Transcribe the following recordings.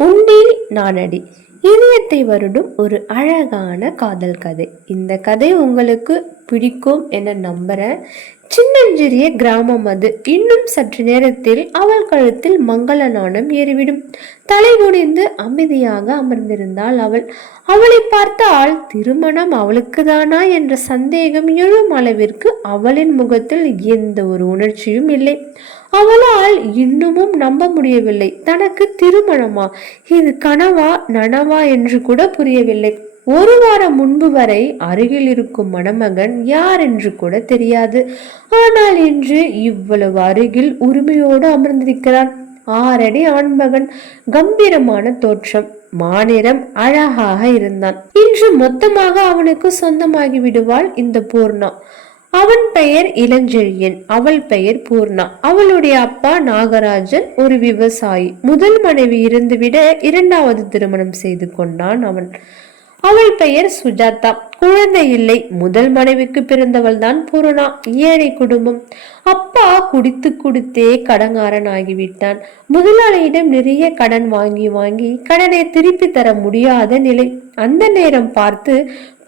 உண்டில் நானடி இதயத்தை வருடும் ஒரு அழகான காதல் கதை. இந்த கதை உங்களுக்கு பிடிக்கும் என நம்புறேன். சின்னஞ்சிறிய கிராமம் அது. இன்னும் சற்று நேரத்தில் அவள் கழுத்தில் மங்கள நாணம் ஏறிவிடும். தலை குனிந்து அமைதியாக அமர்ந்திருந்தாள் அவள். அவளை பார்த்தால் திருமணம் அவளுக்கு தானா என்ற சந்தேகம் எழும் அளவிற்கு அவளின் முகத்தில் எந்த ஒரு உணர்ச்சியும் இல்லை. அவளால் இன்னமும் நம்ப முடியவில்லை. தனக்கு திருமணமா? இது கனவா நனவா என்று கூட புரியவில்லை. ஒரு வாரம் முன்பு வரை அருகில் இருக்கும் மணமகன் யார் என்று கூட தெரியாது. ஆனால் இன்று இவ்வளவு அருகில் உரிமையோடு அமர்ந்திருக்கிறான். 6 அடி ஆண்மகன், கம்பீரமான தோற்றம், மாநிறம், அழகாக இருந்தான். இன்று மொத்தமாக அவனுக்கு சொந்தமாகி விடுவாள் இந்த பூர்ணா. அவன் பெயர் இளஞ்செழியன், அவள் பெயர் பூர்ணா. அவளுடைய அப்பா நாகராஜன் ஒரு விவசாயி. முதல் மனைவி இருந்துவிட 2வது திருமணம் செய்து கொண்டான் அவன். அவள் பெயர் சுஜாதா. குழந்தை இல்லை. முதல் மனைவிக்கு பிறந்தவள் தான் பூர்ணா. ஏழை குடும்பம். அப்பா குடித்து குடித்தே கடங்காரன் ஆகிவிட்டான். முதலாளியிடம் நிறைய கடன் வாங்கி வாங்கி கடனை திருப்பி தர முடியாத நிலை. அந்த நேரம் பார்த்து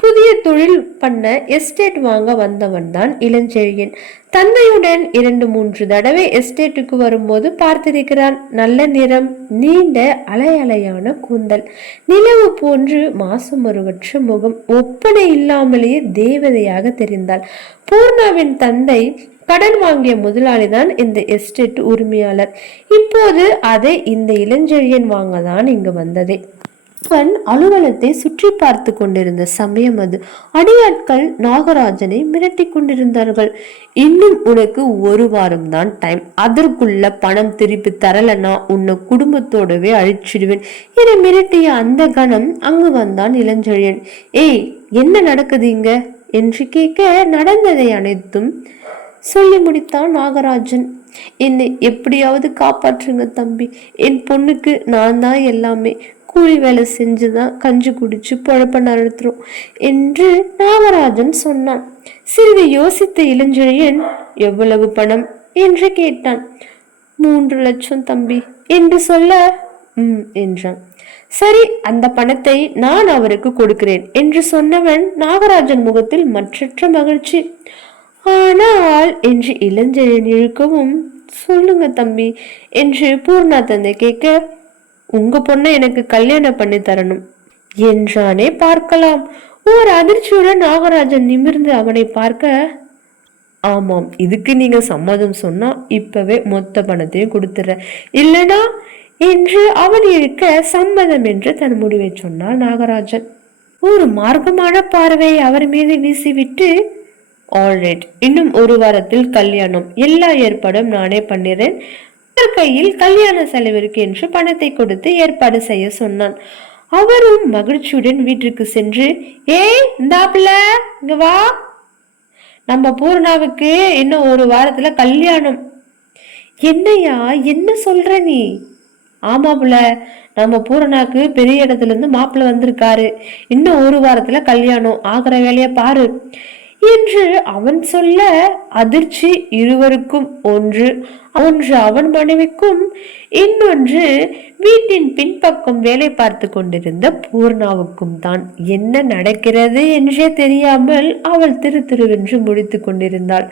புதிய தொழில் பண்ண எஸ்டேட் வாங்க வந்தவன் தான் இளஞ்செழியன். தந்தையுடன் 2-3 தடவை எஸ்டேட்டுக்கு வரும்போது பார்த்திருக்கிறான். நல்ல நிறம், நீண்ட அலையலையான கூந்தல், நிலவு போன்று மாசுமருவற்ற முகம், ஒப்பனை இல்லாமலேயே தேவதையாக தெரிந்தாள். பூர்ணாவின் தந்தை கடன் வாங்கிய முதலாளிதான் இந்த எஸ்டேட் உரிமையாளர். இப்போது அதை இந்த இளஞ்செழியன் வாங்கதான் இங்கு வந்ததே. அவன் அலுவலகத்தை சுற்றி பார்த்து கொண்டிருந்த சமயம் அது. அடியாட்கள் நாகராஜனை மிரட்டி கொண்டிருந்தார்கள். இன்னும் உனக்கு 1 வாரம் தான் டைம், அதற்குள்ள பணம் திருப்பி தரலனா உன்னை குடும்பத்தோடவே அழிச்சிடுவேன் என மிரட்டிய அந்த கணம் அங்கு வந்தான் இளஞ்செழியன். ஏய், என்ன நடக்குது இங்க என்று கேட்க நடந்ததை அனைத்தும் சொல்லி முடித்தான் நாகராஜன். என்னை எப்படியாவது காப்பாற்றுங்க தம்பி, என் பொண்ணுக்கு நான் தான் எல்லாமே, கூலி வேலை செஞ்சுதான் கஞ்சி குடிச்சு பொழப்ப நடத்துறோம் என்று நாகராஜன் சொன்னான். சிறிது யோசித்த இளஞ்செழியன், எவ்வளவு பணம் என்று கேட்டான். 3 லட்சம் தம்பி என்று சொல்ல என்றான். சரி, அந்த பணத்தை நான் அவருக்கு கொடுக்கிறேன் என்று சொன்னவன் நாகராஜன் முகத்தில் மற்றற்ற மகிழ்ச்சி. ஆனால் என்று இளஞ்செழியன் இழுக்கவும், சொல்லுங்க தம்பி என்று பூர்ணா தந்தை கேட்க, உங்க பொண்ணை எனக்கு கல்யாணம் பண்ணி தரணும் என்றானே. பார்க்கலாம். ஒரு அதிர்ச்சியுடன் நாகராஜன் நிமிர்ந்து அவனை பார்க்க, ஆமாம், இதுக்கு நீங்க சம்மதம் சொன்னா இப்பவே மொத்த பணத்தையும் கொடுத்துற, இல்லனா என்று அவன் இருக்க சம்மதம் என்று தன் முடிவை சொன்னார் நாகராஜன். ஒரு மார்க்கமான பார்வை அவர் மீது வீசிவிட்டு, ஆல்ரைட், இன்னும் 1 வாரத்தில் கல்யாணம், எல்லா ஏற்பாடும் நானே பண்ணிறேன், கையில் கல்யாண செலவிற்கு என்று பணத்தை கொடுத்து ஏற்பாடு செய்ய சொன்னான். அவரும் மகிழ்ச்சியுடன் வீட்டிற்கு சென்று, ஏய் இந்தாப்புல இங்க வா, நம்ம பூர்ணாவுக்கு இன்னும் 1 வாரத்துல கல்யாணம். என்னையா என்ன சொல்ற நீ? ஆமாப்புல, நம்ம பூர்ணாக்கு பெரிய இடத்துல இருந்து மாப்பிள்ள வந்திருக்காரு, இன்னும் 1 வாரத்துல கல்யாணம், ஆகிற வேலைய பாரு என்று அவன் சொல்ல அதிர்ச்சி இருவருக்கும். ஒன்று அவன் மனைவிக்கும், இன்னொன்று வீட்டின் பின்பக்கம் வேலை பார்த்து கொண்டிருந்த பூர்ணாவுக்கும் தான். என்ன நடக்கிறது என்றே தெரியாமல் அவள் திருவென்று முடித்து கொண்டிருந்தாள்.